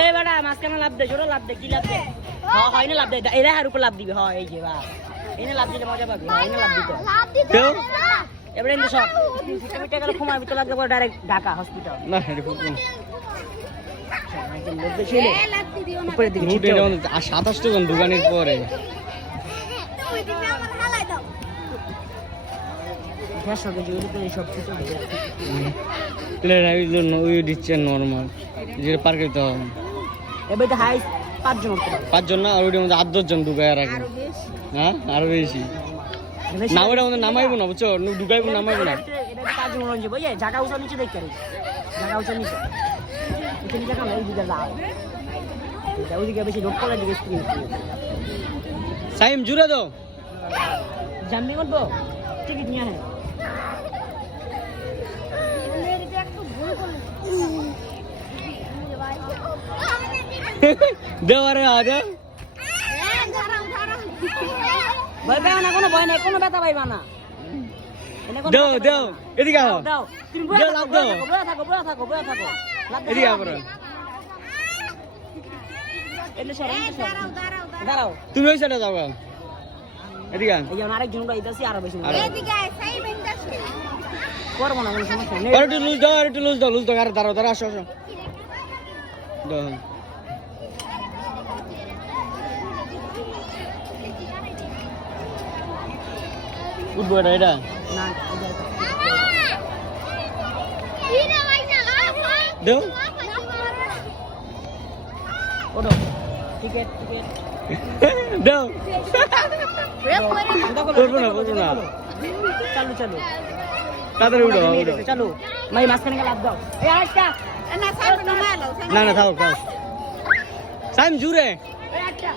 এ বেটা মাঝখানে লাভ দে, জোরে লাভ দে, কি লাভ দে? হ্যাঁ হয় না লাভ দে, এরা হার উপর লাভ দিবে, হয় এই যে বা এনে লাভ দিলে মজা পাবি, এনে লাভ দিতে এবারে কিন্তু সব মিটা গেলে ঘুমার ভিতর লাগবে পরে ডাইরেক্ট ঢাকা হসপিটাল না এটা ফুটবল একদম মধ্যে ছিল উপরের দিকে রুট এটা 27 জন দোকানের পরে সব ছোট প্লেয়ার ওই দিচ্ছে নরমাল যেটা পার করতে হবে এবার তো হাই 5 জন উঠতে পারে 5 জন না আর ওইটার মধ্যে 8-10 জন ঢুকায় রাখে হ্যাঁ আরো বেশি না ওইটার মধ্যে নামাইবো না বুঝছো ঢুকাইবো নামাইবো না এটা 5 জন রঞ্জে বুঝে জায়গা উঁচা নিচে দেখতে পারি জায়গা উঁচা নিচে এখানে জায়গা নাই দিকে যাও এটা ওইদিকে বেশি লোক পড়ে দিকে স্ক্রিন সাইম জুড়ে দাও জাম্মি করবো টিকিট নিয়ে হ্যাঁ দেওয়ারে আদা ভয় পাও না, কোনো ভয় নাই, কোনো ব্যথা পাইবা না। দাও দাও এদিকে আও দাও তুমি দাও লাভ দাও বয়া থাকো লাভ এদিকে আও বড় এলে সর দাঁড়াও তুমি ওই সাইডে যাও এদিকে এই যে আরেকজন গাইতাছি আরো বেশি এদিকে আয় সাই বিন্দাস করবো না কোনো সমস্যা নেই আর একটু লুজ দাও আরে দাঁড়াও আসো দাও উঠবো এটা না ইরা ভাই না দাও ওঠো টিকেট দাও করবো না চালু তাড়াতাড়ি উঠো চালু মাই মাঝখানে লাভ দাও এই আরেকটা না সাই না মালো না থাও সাইম জুড়ে এই আরেকটা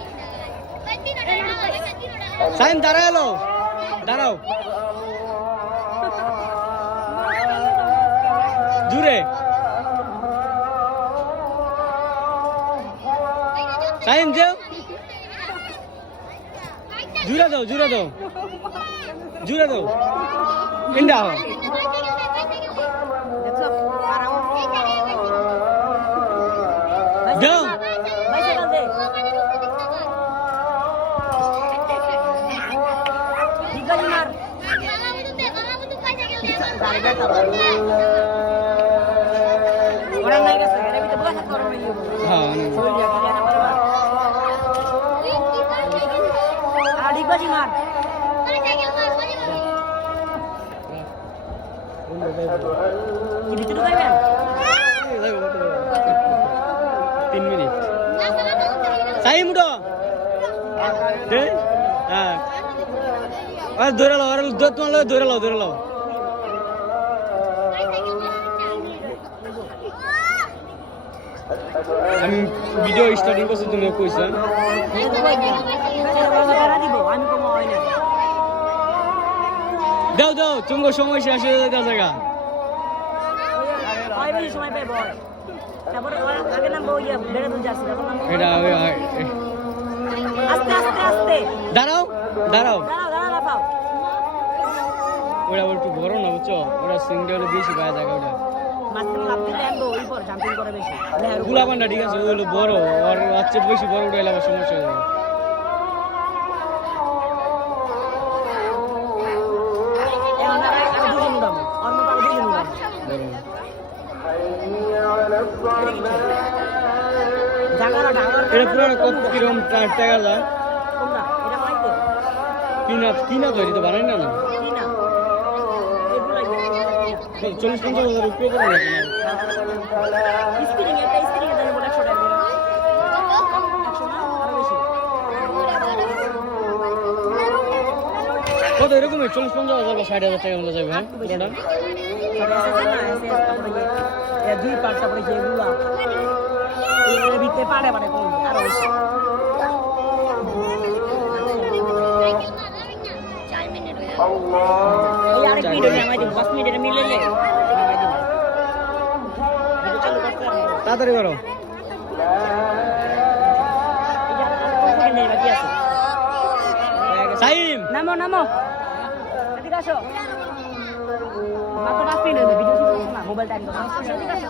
সাইম দাঁড়াও জুড়ে সাইম যাও জুড়ে দাও ইন্ডা যাও বাইসাইকেল দে দিগালি মার গাড়ি ব্যথা ওরা নাই গেছে এর ভিতরে বসে থাকতে পারবে না হ্যাঁ দিগালি মার কি ভিতরে যাবেন 3 মিনিট সাইম উঠো হ্যাঁ আর ধরে লাও ধরে লাও আমি ভিডিও স্টার্টিং করছি তুমি কইছো দাও তুমি সময় শেষ হয়ে যাচ্ছে জায়গা সময় পাই বল তারপরে আগে নামবো ইয়া বেড়ে দুল যাচ্ছে এটা আস্তে দাঁড়াও দাঁড়াও ওটা একটু বড় না বুঝছো ওটা সিঙ্গেল বেশি পাওয়া যায় ওটা মাঝখানে লাভ দিলে একদম ওই পর জাম্পিং করে বেশি গুলাবানটা ঠিক আছে ওগুলো বড় আর বাচ্চা বেশি বড় উঠে আবার সমস্যা হয়ে যাবে এটা পুরো কত কিরকম টাকা যায় কিনা তৈরি তো বানাই না 40-50 হাজার উপরে করে নাকি কত এরকম 40-50 হাজার বা 60,000 টাকা মতো যাবে হ্যাঁ পুরোটা দুই পার্ট তারপরে যেগুলা এর ভিতরে পারে আরো বেশি এই আরেক মিনিট নামাই দিন 5 মিনিট মিলে নামাই দিন তাড়াতাড়ি করো সাইম নামো এদিকে আসো মোবাইল টাইম দাও ঠিক আছে